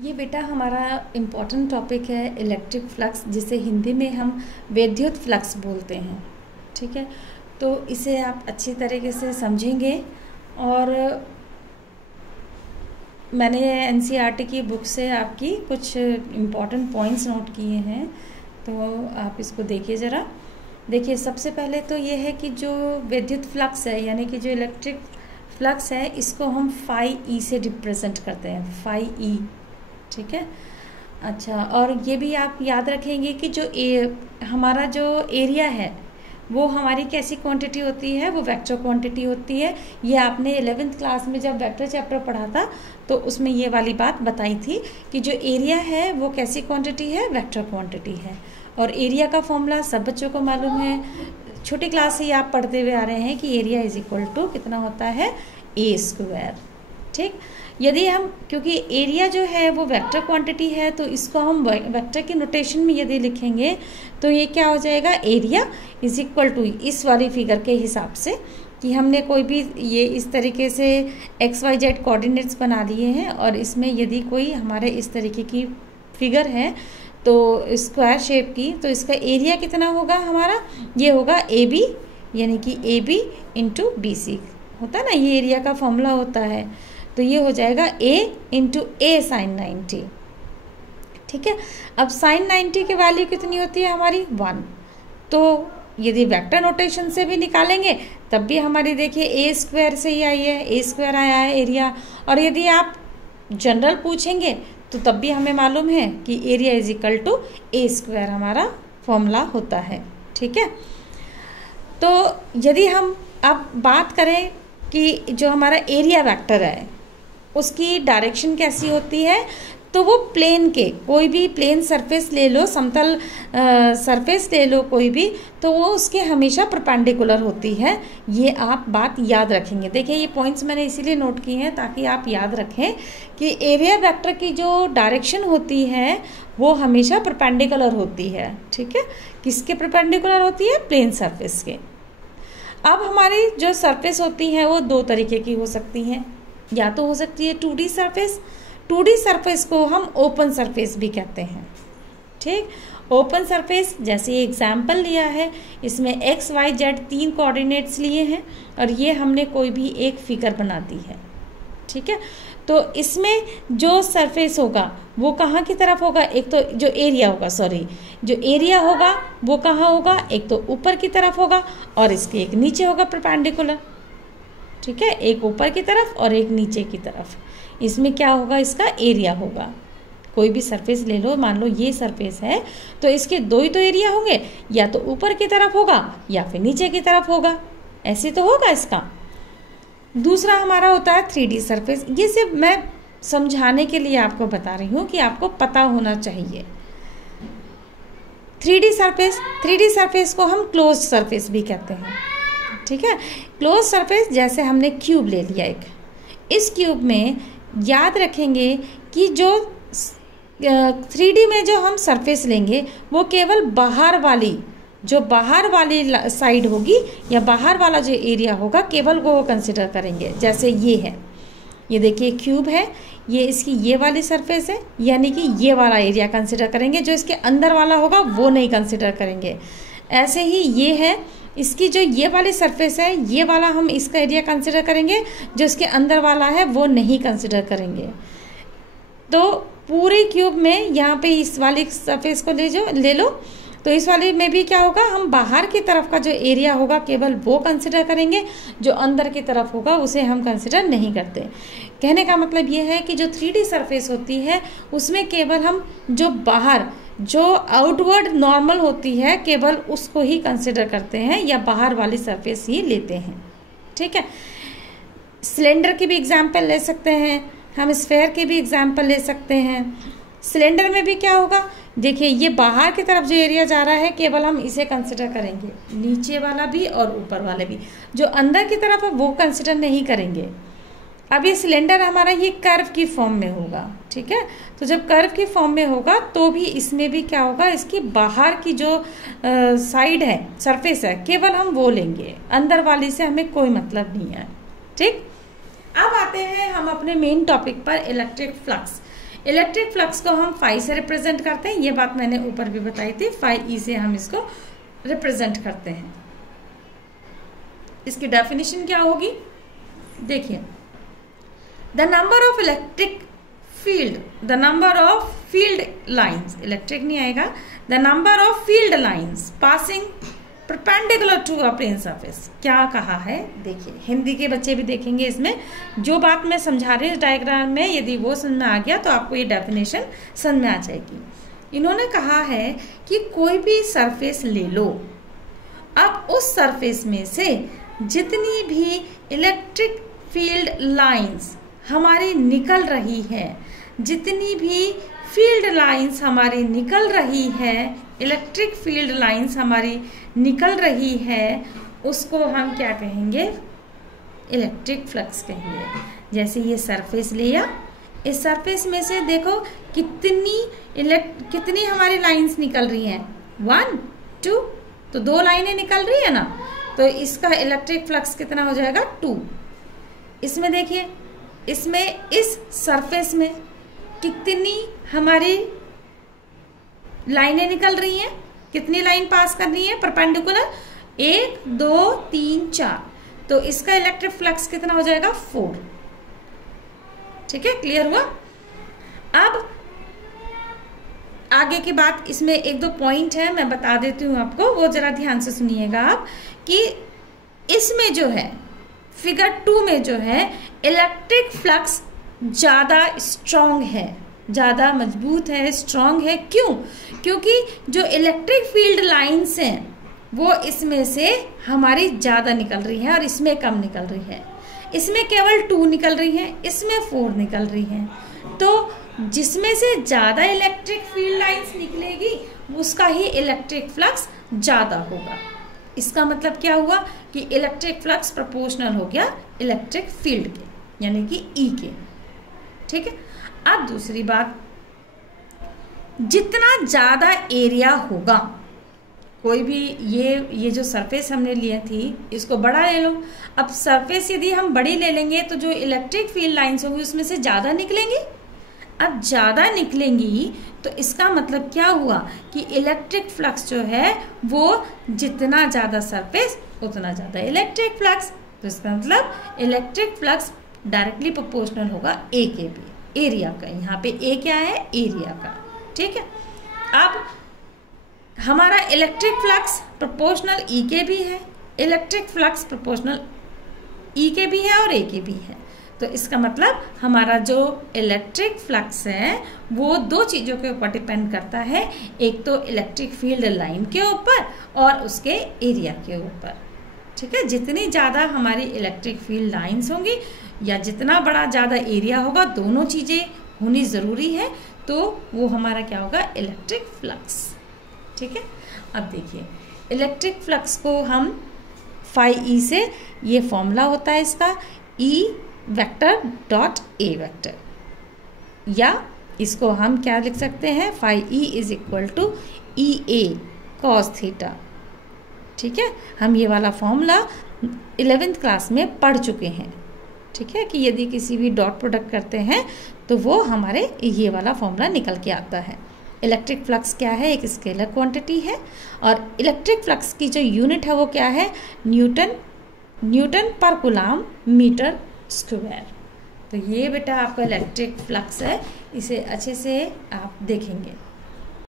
ये बेटा हमारा इम्पोर्टेंट टॉपिक है इलेक्ट्रिक फ्लक्स, जिसे हिंदी में हम विद्युत फ्लक्स बोलते हैं। ठीक है, तो इसे आप अच्छी तरीके से समझेंगे। और मैंने एनसीईआरटी की बुक से आपकी कुछ इम्पोर्टेंट पॉइंट्स नोट किए हैं, तो आप इसको देखिए ज़रा। देखिए, सबसे पहले तो ये है कि जो विद्युत फ्लक्स है, यानी कि जो इलेक्ट्रिक फ्लक्स है, इसको हम फाई ई से रिप्रेजेंट करते हैं, फाई ई। ठीक है, अच्छा, और ये भी आप याद रखेंगे कि जो हमारा जो एरिया है वो हमारी कैसी क्वांटिटी होती है, वो वेक्टर क्वांटिटी होती है। ये आपने 11th क्लास में जब वेक्टर चैप्टर पढ़ा था तो उसमें ये वाली बात बताई थी कि जो एरिया है वो कैसी क्वांटिटी है, वेक्टर क्वांटिटी है। और एरिया का फॉर्मूला सब बच्चों को मालूम है, छोटी क्लास से ही आप पढ़ते हुए आ रहे हैं कि एरिया इज इक्वल टू कितना होता है, ए स्क्वायर। ठीक, यदि हम, क्योंकि एरिया जो है वो वेक्टर क्वांटिटी है, तो इसको हम वेक्टर की नोटेशन में यदि लिखेंगे तो ये क्या हो जाएगा, एरिया इज इक्वल टू, इस वाली फिगर के हिसाब से कि हमने कोई भी ये इस तरीके से एक्स वाई जेड कोऑर्डिनेट्स बना लिए हैं, और इसमें यदि कोई हमारे इस तरीके की फिगर है तो स्क्वायर शेप की, तो इसका एरिया कितना होगा हमारा, ये होगा ए बी, यानी कि A B into B C होता है ना, ये एरिया का फॉर्मूला होता है। तो ये हो जाएगा a इंटू ए साइन 90। ठीक है, अब साइन 90 की वैल्यू कितनी होती है हमारी, 1। तो यदि वेक्टर नोटेशन से भी निकालेंगे तब भी हमारी, देखिए, ए स्क्वायर से ही आई है, ए स्क्वायर आया है एरिया। और यदि आप जनरल पूछेंगे तो तब भी हमें मालूम है कि area is equal to A square हमारा फॉर्मूला होता है। ठीक है, तो यदि हम अब बात करें कि जो हमारा एरिया वेक्टर है उसकी डायरेक्शन कैसी होती है, तो वो प्लेन के, कोई भी प्लेन सरफेस ले लो, समतल सरफेस ले लो कोई भी, तो वो उसके हमेशा परपेंडिकुलर होती है। ये आप बात याद रखेंगे। देखिए, ये पॉइंट्स मैंने इसीलिए नोट किए हैं ताकि आप याद रखें कि एरिया वेक्टर की जो डायरेक्शन होती है वो हमेशा परपेंडिकुलर होती है। ठीक है, किसके परपेंडिकुलर होती है, प्लेन सरफेस के। अब हमारी जो सरफेस होती है वो दो तरीके की हो सकती हैं, या तो हो सकती है 2D सरफेस। 2D सरफेस को हम ओपन सरफेस भी कहते हैं। ठीक, ओपन सरफेस जैसे एग्जाम्पल लिया है, इसमें एक्स वाई जेड 3 कोऑर्डिनेट्स लिए हैं और ये हमने कोई भी एक फिगर बना दी है। ठीक है, तो इसमें जो सरफेस होगा वो कहाँ की तरफ होगा, एक तो जो एरिया होगा, जो एरिया होगा वो कहाँ होगा, एक तो ऊपर की तरफ होगा और इसके एक नीचे होगा परपेंडिकुलर। ठीक है, एक ऊपर की तरफ और एक नीचे की तरफ, इसमें क्या होगा, इसका एरिया होगा। कोई भी सरफेस ले लो, मान लो ये सरफेस है, तो इसके दो ही तो एरिया होंगे, या तो ऊपर की तरफ होगा या फिर नीचे की तरफ होगा, ऐसे तो होगा इसका। दूसरा हमारा होता है 3D सरफेस। ये सिर्फ मैं समझाने के लिए आपको बता रही हूँ कि आपको पता होना चाहिए। 3D सरफेस को हम क्लोज सरफेस भी कहते हैं। ठीक है, क्लोज सरफेस, जैसे हमने क्यूब ले लिया एक, इस क्यूब में याद रखेंगे कि जो 3D में जो हम सरफेस लेंगे वो केवल बाहर वाली साइड होगी या बाहर वाला जो एरिया होगा, केवल वो कंसिडर करेंगे। जैसे ये है, ये देखिए क्यूब है, ये इसकी ये वाली सरफेस है, यानी कि ये वाला एरिया कंसिडर करेंगे, जो इसके अंदर वाला होगा वो नहीं कंसिडर करेंगे। ऐसे ही ये है, इसकी जो ये वाली सरफेस है, ये वाला हम इसका एरिया कंसिडर करेंगे, जो इसके अंदर वाला है वो नहीं कंसिडर करेंगे। तो पूरे क्यूब में यहाँ पे इस वाली सरफेस को ले लो, तो इस वाले में भी क्या होगा, हम बाहर की तरफ का जो एरिया होगा केवल वो कंसिडर करेंगे, जो अंदर की तरफ होगा उसे हम कंसिडर नहीं करते। कहने का मतलब ये है कि जो 3D सरफेस होती है उसमें केवल हम जो बाहर, जो आउटवर्ड नॉर्मल होती है, केवल उसको ही कंसिडर करते हैं या बाहर वाली सरफेस ही लेते हैं। ठीक है, सिलेंडर की भी एग्जाम्पल ले सकते हैं हम, स्फेयर की भी एग्जाम्पल ले सकते हैं। सिलेंडर में भी क्या होगा, देखिए, ये बाहर की तरफ जो एरिया जा रहा है केवल हम इसे कंसिडर करेंगे, नीचे वाला भी और ऊपर वाले भी, जो अंदर की तरफ है वो कंसिडर नहीं करेंगे। अब ये सिलेंडर हमारा ये कर्व की फॉर्म में होगा। ठीक है, तो जब कर्व की फॉर्म में होगा तो भी इसमें भी क्या होगा, इसकी बाहर की जो साइड है, सरफेस है, केवल हम वो लेंगे, अंदर वाली से हमें कोई मतलब नहीं है। ठीक, अब आते हैं हम अपने मेन टॉपिक पर, इलेक्ट्रिक फ्लक्स। इलेक्ट्रिक फ्लक्स को हम फाई से रिप्रेजेंट करते हैं, ये बात मैंने ऊपर भी बताई थी, फाई ई से हम इसको रिप्रेजेंट करते हैं। इसकी डेफिनेशन क्या होगी, देखिए, the number of electric field, the number of field lines, electric नहीं आएगा, the number of field lines passing perpendicular to a plane surface. क्या कहा है, देखिए, हिंदी के बच्चे भी देखेंगे, इसमें जो बात मैं समझा रही हूँ डायग्राम में, यदि वो समझ में आ गया तो आपको ये डेफिनेशन समझ में आ जाएगी। इन्होंने कहा है कि कोई भी सरफेस ले लो, अब उस सरफेस में से जितनी भी इलेक्ट्रिक फील्ड लाइंस हमारी निकल रही है, जितनी भी फील्ड लाइंस हमारी निकल रही है, इलेक्ट्रिक फील्ड लाइंस हमारी निकल रही है, उसको हम क्या कहेंगे, इलेक्ट्रिक फ्लक्स कहेंगे। जैसे ये सरफेस लिया, इस सरफेस में से देखो कितनी हमारी लाइंस निकल रही हैं, 1 2, तो 2 लाइनें निकल रही है ना, तो इसका इलेक्ट्रिक फ्लक्स कितना हो जाएगा, 2। इसमें देखिए, इसमें इस सरफेस में कितनी हमारी लाइनें निकल रही हैं, कितनी लाइन पास कर रही है परपेंडिकुलर, 1 2 3 4, तो इसका इलेक्ट्रिक फ्लक्स कितना हो जाएगा, 4। ठीक है, क्लियर हुआ। अब आगे की बात, इसमें 1 2 पॉइंट है, मैं बता देती हूँ आपको, वो जरा ध्यान से सुनिएगा आप, कि इसमें जो है फिगर 2 में जो है इलेक्ट्रिक फ्लक्स ज़्यादा स्ट्रॉन्ग है, ज़्यादा मजबूत है, स्ट्रॉन्ग है। क्यों? क्योंकि जो इलेक्ट्रिक फील्ड लाइंस हैं वो इसमें से हमारी ज़्यादा निकल रही हैं और इसमें कम निकल रही है। इसमें केवल 2 निकल रही हैं, इसमें 4 निकल रही हैं। तो जिसमें से ज़्यादा इलेक्ट्रिक फील्ड लाइंस निकलेगी उसका ही इलेक्ट्रिक फ्लक्स ज़्यादा होगा। इसका मतलब क्या हुआ कि इलेक्ट्रिक फ्लक्स प्रोपोर्शनल हो गया इलेक्ट्रिक फील्ड के, यानी कि ई के। ठीक है, अब दूसरी बात, जितना ज़्यादा एरिया होगा, कोई भी ये जो सरफेस हमने लिए थी इसको बड़ा ले लो। अब सरफेस यदि हम बड़ी ले लेंगे तो जो इलेक्ट्रिक फील्ड लाइंस होंगी उसमें से ज़्यादा निकलेंगी। अब ज़्यादा निकलेंगी तो इसका मतलब क्या हुआ कि इलेक्ट्रिक फ्लक्स जो है वो जितना ज़्यादा सरफेस उतना ज़्यादा इलेक्ट्रिक फ्लक्स। तो इसका मतलब इलेक्ट्रिक फ्लक्स डायरेक्टली प्रोपोर्शनल होगा ए के भी, एरिया का। यहाँ पे ए क्या है, एरिया का। ठीक है, अब हमारा इलेक्ट्रिक फ्लक्स प्रोपोर्शनल ई के भी है, इलेक्ट्रिक फ्लक्स प्रोपोर्शनल ई के भी है और ए के भी है। तो इसका मतलब हमारा जो इलेक्ट्रिक फ्लक्स है वो 2 चीज़ों के ऊपर डिपेंड करता है, एक तो इलेक्ट्रिक फील्ड लाइन के ऊपर और उसके एरिया के ऊपर। ठीक है, जितनी ज़्यादा हमारी इलेक्ट्रिक फील्ड लाइंस होंगी या जितना बड़ा ज़्यादा एरिया होगा, दोनों चीज़ें होनी ज़रूरी है, तो वो हमारा क्या होगा, इलेक्ट्रिक फ्लक्स। ठीक है, अब देखिए इलेक्ट्रिक फ्लक्स को हम फाई ई से, ये फॉर्मूला होता है इसका, E vector dot A vector, या इसको हम क्या लिख सकते हैं, phi E is equal to E A cos theta. ठीक है, हम ये वाला फॉर्मूला 11th क्लास में पढ़ चुके हैं। ठीक है, कि यदि किसी भी डॉट प्रोडक्ट करते हैं तो वो हमारे ये वाला फॉर्मूला निकल के आता है। इलेक्ट्रिक फ्लक्स क्या है, एक स्केलर क्वांटिटी है, और इलेक्ट्रिक फ्लक्स की जो यूनिट है वो क्या है, न्यूटन पर कूलम मीटर स्क्वायर। तो ये बेटा आपका इलेक्ट्रिक फ्लक्स है, इसे अच्छे से आप देखेंगे।